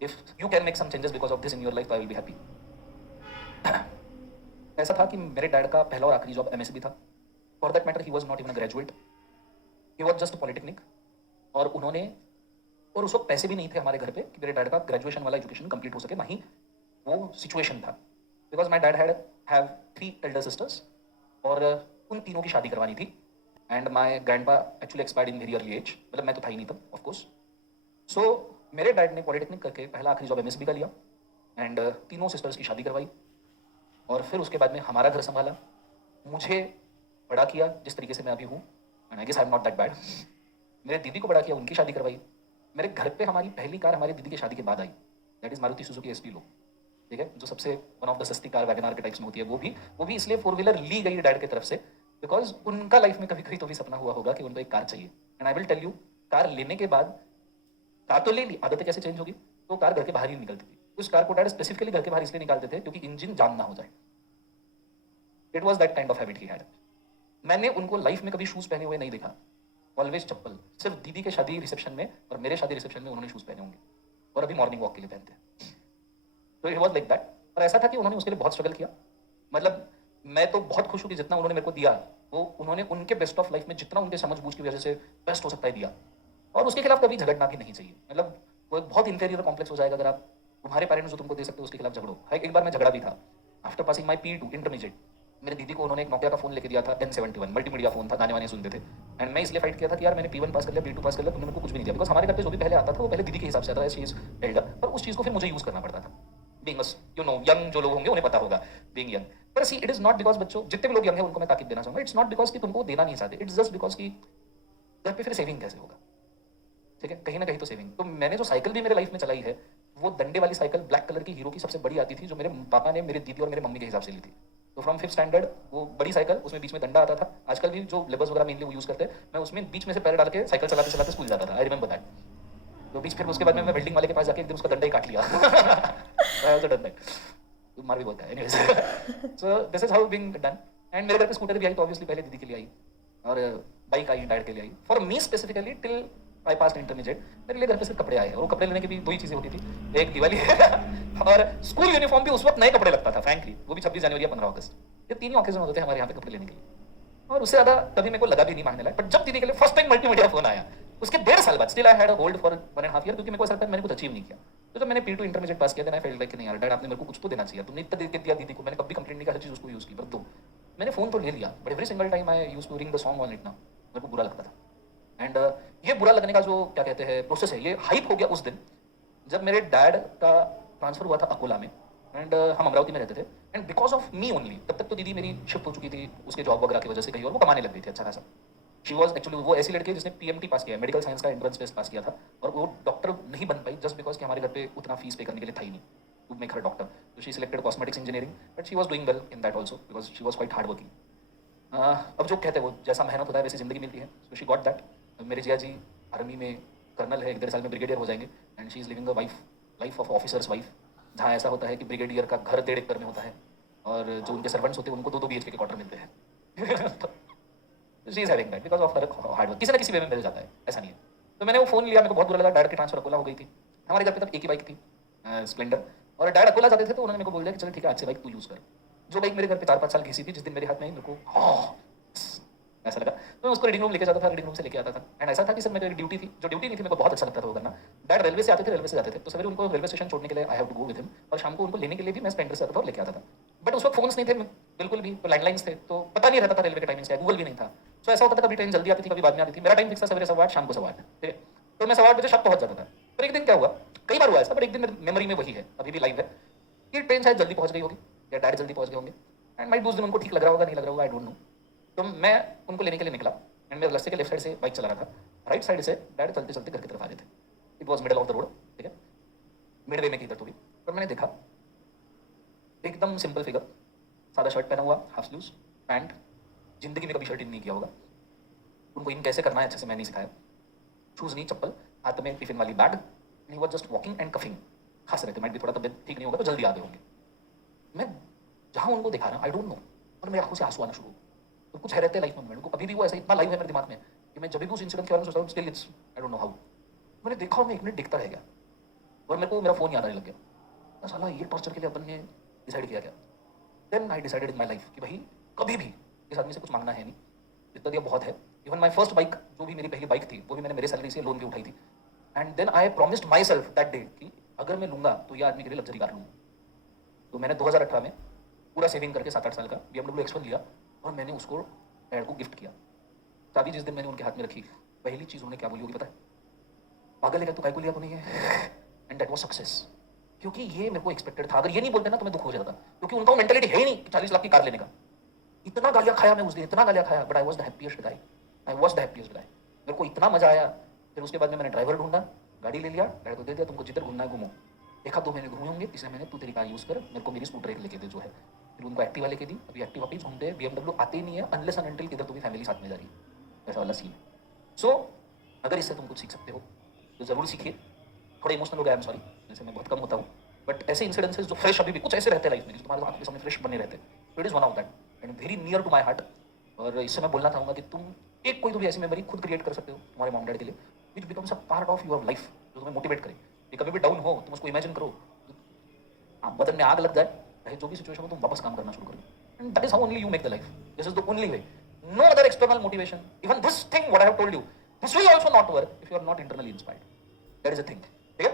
If you can make some changes because of this in your life I will be happy. ऐसा था कि मेरे dad का पहला और आखिरी जॉब एमएसबी था। For that matter he was not even a graduate, he was just polytechnic. और उन्होंने, और उस वक्त पैसे भी नहीं थे हमारे घर पे कि मेरे डैड का ग्रेजुएशन वाला एजुकेशन कंप्लीट हो सके, ना ही वो सिचुएशन था। Because my dad have 3 elder sisters, और उन तीनों की शादी करवानी थी। And my grandpa actually expired in very early age, मतलब मैं तो था ही नहीं तब ऑफकोर्स। सो मेरे डैड ने पॉलिटेक्निक करके पहला आखिरी जॉब एमएसबी का लिया, एंड तीनों सिस्टर्स की शादी करवाई, और फिर उसके बाद में हमारा घर संभाला, मुझे बड़ा किया जिस तरीके से मैं अभी हूँ, and I guess I am not that bad. मेरे दीदी को बड़ा किया, उनकी शादी करवाई। मेरे घर पे हमारी पहली कार हमारी दीदी की शादी के बाद आई, that is Maruti Suzuki Estilo, ठीक है, जो सबसे वन ऑफ द सस्ती कार वैगन आर के टाइप्स में होती है। वो भी इसलिए 4 व्हीलर ली गई डैड की तरफ से, बिकॉज उनका लाइफ में कभी कभी तो भी सपना हुआ होगा कि उनको एक कार चाहिए। And I will tell you, car लेने के बाद, कार तो ले ली, आदतें कैसे चेंज होगी, तो कार घर के बाहर ही निकलती थी। उस कार को डैड स्पेसिफिकली घर के बाहर इसलिए निकालते थे क्योंकि इंजन जाम ना हो जाए। It was that kind of habit he had. मैंने उनको लाइफ में कभी शूज पहने हुए नहीं देखा, ऑलवेज चप्पल। सिर्फ दीदी के शादी रिसेप्शन में और मेरे शादी रिसेप्शन में उन्होंने शूज पहने होंगे, और अभी मॉर्निंग वॉक के लिए पहनते हैं। तो इट वॉज लाइक दैट। और ऐसा था कि उन्होंने उसके लिए बहुत स्ट्रगल किया। मतलब मैं तो बहुत खुश हूँ कि जितना उन्होंने मेरे को दिया, वो उन्होंने उनके बेस्ट ऑफ लाइफ में जितना उनके समझ बूझ की वजह से बेस्ट हो सकता है दिया। और उसके खिलाफ कभी झगड़ना भी नहीं चाहिए। मतलब वो एक बहुत इंफीरियर कॉम्प्लेक्स हो जाएगा अगर आप तुम्हारे पेरेंट्स जो तुमको दे सकते हो उसके खिलाफ झगड़ो। एक बार मैं झगड़ा भी था आफ्टर पासिंग माई P2 इंटरमीडिएट। मेरी दीदी को उन्होंने एक नोकिया का फोन लेके दिया था, N71 मल्टीमीडिया फोन था, गाने वाने सुनते थे। एंड मैं इसलिए फाइट किया था कि यार मैंने P1 पास कर लिया, P2 पास कर लिया, तुमने मेरे को कुछ भी नहीं दिया। बिकॉज हमारे घर पे जो भी पहले आता था वो पहले दीदी के हिसाब से आता है, शी इज एल्डर, पर उस चीज को फिर मुझे यूज करना पड़ता था। बीइंग यू नो यंग जो लोग होंगे उन्हें पता होगा बीइंग यंग। पर see it is not because, बच्चों जितने भी लोग यंग है उनको मैं ताकीद देना चाहूंगा, इट्स नॉट बिकॉज कि तुमको देना नहीं चाहते, इट्स जस्ट बिकॉज कि घर पे फिर सेविंग कैसे होगा, ठीक है, कहीं ना कहीं तो सेविंग। तो मैंने जो साइकिल भी मेरे लाइफ में चलाई है, वो डंडे वाली साइकिल ब्लैक कलर की हीरो की सबसे बड़ी आती थी, जो मेरे पापा ने मेरी दीदी और मेरे मम्मी के हिसाब से ली थी। तो फ्रॉम 5th स्टैंडर्ड वो बड़ी साइकिल, उसमें बीच में डंडा आता था। आजकल भी जो लेबर्स वगैरह मेनली वो यूज करते हैं, मैं उसमें बीच में से पैर डाल के साइकिल चलाते चलाते स्कूल जाता था। I remember that. तो बीच फिर उसके बाद में मैं वेल्डिंग वाले के पास जाके एक दिन उसका डंडा ही काट लिया। I also done that. मार भी बोलता है anyways. So this is how being done. And मेरे घर पे स्कूटर भी आई, तो ऑब्वियसली पहले दीदी के लिए आई, और बाइक आई डैड के लिए आई। For me specifically till I pass intermediate मेरे लिए घर पे सिर्फ कपड़े आए, और वो कपड़े लेने की भी 2 ही चीजें होती थी, एक दिवाली और स्कूल यूनिफॉर्म भी उस वक्त नए कपड़े लगता था फ्रैंकली, वो भी 26 जनवरी या 15 अगस्त। ये 3 ही ऑकेजन होते थे हमारे यहाँ पे कपड़े लेने के लिए, और उससे ज्यादा कभी मेरे को लगा भी नहीं मांगने लायक। बट जब दीदी के लिए फर्स्ट टाइम मल्टीमीडिया फोन आया, उसके 1.5 साल बाद, still I had a hold for 1.5 year, क्योंकि मेरे को ऐसा लगता है मैंने कुछ अचीव नहीं किया। तो जब मैंने P2 इंटरमीडिएट पास किया, देन आई फेल्ट लाइक नहीं यार डैड, आपने मेरे को कुछ तो देना चाहिए, तुमने इतना दे के दिया दीदी को, मैंने कभी कंप्लेंट नहीं किया, हर चीज उसको यूज की, बस दो। मैंने फोन तो ले लिया, but every single time I used to ring the song on it ना, मेरे को बुरा लगता था। एंड ये बुरा लगने का जो क्या कहते हैं प्रोसेस है, ये हाइप हो गया उस दिन जब मेरे डैड का ट्रांसफर हुआ था अकोला में, एंड हम अमरावती में रहते थे। And because of me only, तब तक तो दीदी मेरी शिफ्ट हो चुकी थी उसके जॉब वगैरह की वजह से कहीं, और वो कमाने लग गई थी अच्छा खासा। शी वॉज एक्चुअली वो ऐसी लड़की जिसने PMT पास किया, मेडिकल साइंस का एंट्रेंस टेस्ट पास किया था, और वो डॉक्टर नहीं बन पाई जस्ट बिकॉज कि हमारे घर पे उतना फीस पे करने के लिए था ही नहीं टू मेक हर डॉक्टर। तो she selected cosmetics engineering, but she was doing well in that also because she was quite hard working. अब जो कहते हैं वो जैसा मेहनत होता है वैसी जिंदगी मिलती है, सो शी गॉट दैट। मेरे जिया जी आर्मी में कर्नल है, 1.5 साल में ब्रिगेडियर हो जाएंगे, and she is living a life of officers wife, जहाँ ऐसा होता है कि ब्रिगेडियर का घर 1.5 एकड़ में होता है, और जो उनके सर्वेंट्स होते हैं उनको 2-2 BHK के क्वार्टर मिलते हैं। She is having that because of her hard work, किसी ना किसी वे में मिल जाता है, ऐसा नहीं है। तो मैंने वो फोन लिया, मेरे को बहुत बुरा लगा, डैड की ट्रांसफर अकोला हो गई थी। हमारे घर पे तब एक ही बाइक थी, स्प्लेंडर, और डैड अकोला जाते थे तो उन्होंने मेरे को बोल दिया कि चल ठीक है आज से बाइक तू यूज कर। जो बाइक मेरे घर पे 4-5 साल घिसी थी, जिस दिन मेरे हाथ में आई, मेरे को ऐसा लगा, तो मैं उसको रीडिंग रूम लेके जाता था, रीडिंग रूम से लेके आता था। एंड ऐसा था कि सर मेरी ड्यूटी थी, जो ड्यूटी नहीं थी मेरे को बहुत अच्छा लगता था वो करना। डैड रेलवे से आते थे, रेलवे से जाते थे, तो सवेरे उनको रेलवे स्टेशन छोड़ने के लिए I have to go with him, और शाम को उनको लेने के लिए भी मैं स्प्लेंडर से आता था और लेके आता था। बट उस वक्त फोन्स नहीं थे बिल्कुल भी, तो लैंडलाइंस थे, तो पता नहीं रहता था रेलवे के टाइमिंग्स क्या, गूगल भी नहीं था। तो ऐसा होता था कभी ट्रेन जल्दी आती थी, कभी बाद में आती थी। मेरा टाइम फिक्स था सवेरे 8:15, शाम को 8:15, ठीक है। तो मैं 8:15 शक पहुंच जाता था। पर एक दिन क्या हुआ, कई बार हुआ ऐसा, बट एक दिन मेरी मेमोरी में वही है, अभी भी लाइव है, कि ट्रेन शायद जल्दी पहुंच गई होगी या डैड जल्दी पहुंच गए होंगे, एंड माइट उस दिन उनको ठीक लग रहा होगा, नहीं लग रहा होगा, आई डोंट नो। तो मैं उनको लेने के लिए निकला, एंड मैं रास्ते के लेफ्ट साइड से बाइक चला रहा था, राइट साइड से डैड चलते चलते घर की तरफ आ रहे थे। It was middle of the road, ठीक है, मिड वे में की थोड़ी। पर मैंने देखा एकदम सिंपल फिगर, सादा शर्ट पहना हुआ, हाफ स्लीव्स पैंट, जिंदगी में कभी शर्ट इन नहीं किया होगा, उनको इन कैसे करना है अच्छे से मैं नहीं सिखाया, शूज नहीं, चप्पल, हाथ में टिफिन वाली bag, he was just walking and coughing, खास रहे थे, माइट भी थोड़ा तबियत ठीक नहीं होगा तो जल्दी आ गए होंगे। मैं जहाँ उनको दिखा रहा आई डोंट नो, और मेरी आंखों से आंसू आना शुरू। तो कुछ है रहते लाइफ में उनको, अभी भी वो ऐसा इतना लाइव है मेरे दिमाग में कि मैं जब भी उस इंसिडेंट के बारे में सोचता हूँ, still it's I don't know how. मैंने देखा और मैं 1 मिनट दिखता रह गया, और मेरे को मेरा फ़ोन याद आने लग गया, साला ये टॉर्चर के लिए अपन ने डिसाइड किया क्या। Then I decided in my life कि भाई कभी भी इस आदमी से कुछ मांगना है नहीं, जितना दिया बहुत है। इवन माई फर्स्ट बाइक, जो भी मेरी पहली बाइक थी, वो भी मैंने मेरे सैलरी से लोन पे उठाई थी। And then I promised myself that day कि अगर मैं लूंगा तो ये आदमी के लिए लग्जरी कार लूंगा। तो मैंने 2018 में पूरा सेविंग करके 7-8 साल का BMW X1 लिया और मैंने उसको डैड को गिफ्ट किया। चाबी जिस दिन मैंने उनके हाथ में रखी, पहली चीज़ उन्होंने क्या बोली होगी पता है? पागल है क्या तू, काय को लिया तूने ये? एंड दैट वाज सक्सेस, क्योंकि ये मेरे को एक्सपेक्टेड था। अगर ये नहीं बोलते ना तो मैं दुख हो जाता, क्योंकि उनका मेंटेलिटी है ही नहीं कि 40 लाख की कार लेने का। इतना गालियां खाया मैं उस दिन, इतना गालियां खाया, but I was the happiest guy. I was the happiest guy. मेरे को इतना मजा आया। फिर उसके बाद में मैंने ड्राइवर ढूंढा, गाड़ी ले लिया, डैड को दे दिया, तुमको जिधर घूमना है घूमो। देखा 2 महीने घूमे होंगे, तीसरे महीने तू तेरी कार यूज़ कर, मेरे को मेरी स्कूटर एक लेके दे जो है। फिर उनको एक्टिवा लेके दी। अभी एक्टिवा पे घूमते हैं, BMW आते ही नहीं है अनलेस एंड अनटिल किधर तुम्हें फैमिली साथ में जा रही है, ऐसा वाला सीन है। सो अगर इससे तुम कुछ सीख सकते हो तो ज़रूर सीखिए। थोड़ा इमोशनल हो गया, आई एम सॉरी, जैसे मैं बहुत कम होता हूँ, बट ऐसे इंसिडेंसेस जो फ्रेश अभी भी कुछ ऐसे रहते हैं लाइफ में, जो तुम्हारे आंखों के सामने फ्रेश बने रहते हैं, it is one of that and very near to my heart. और इससे मैं बोलना चाहूँगा कि तुम एक कोई तो भी ऐसी मेमोरी खुद क्रिएट कर सकते हो तुम्हारे मॉम डैड के लिए, which becomes a part of your life, जो तुम्हें मोटिवेट करे। ये कभी भी डाउन हो तुम उसको इमेजिन करो, हाँ बदन में आग लग जाए, चाहे जो भी सिचुएशन हो, तुम वापस काम करना शुरू करो। And that is how only you make the life. This is the only way, no other external motivation, even this thing what I have told you, this will also not work if you are not internally inspired. That is a thing.